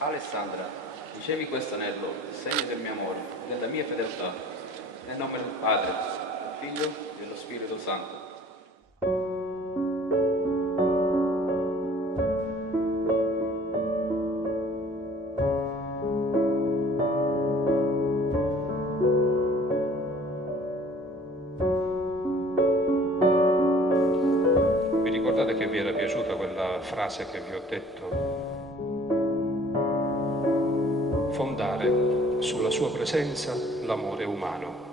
Alessandra, ricevi questo anello, segno del mio amore, della mia fedeltà, nel nome del Padre, del Figlio e dello Spirito Santo. Vi ricordate che vi era piaciuta quella frase che vi ho detto? Fondare sulla sua presenza l'amore umano.